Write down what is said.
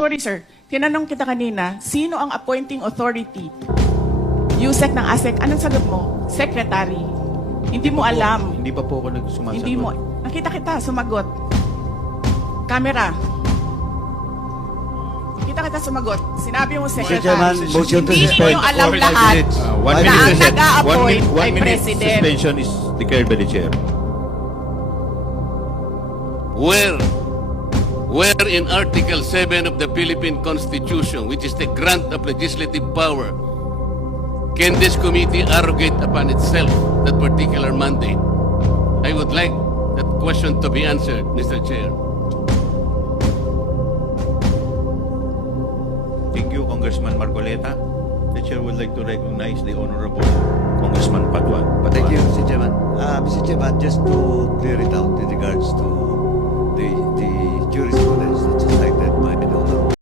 Sorry sir, tinanong kita kanina, sino ang appointing authority? USEC ng ASEC, anong sagot mo? Secretary. Hindi mo alam. Hindi pa po ako nagsumasagot. Hindi mo. Nakita kita, sumagot. Camera. Nakita kita sumagot. Sinabi mo Mr. secretary. Chairman, motion to Hindi suspend. nyo alam For 5 lahat minutes. na ang nag-a-appoint ay one minute president. suspension is declared by the chair. Where in Article 7 of the Philippine Constitution, which is the grant of legislative power, can this committee arrogate upon itself that particular mandate? I would like that question to be answered, Mr. Chair. Thank you, Congressman Marcoleta. The chair would like to recognize the Honorable Congressman Patuan. Thank you, Mr. Chairman. Mr. Chairman, just to clear it out in regards to the jurisprudence that's cited by the Honorable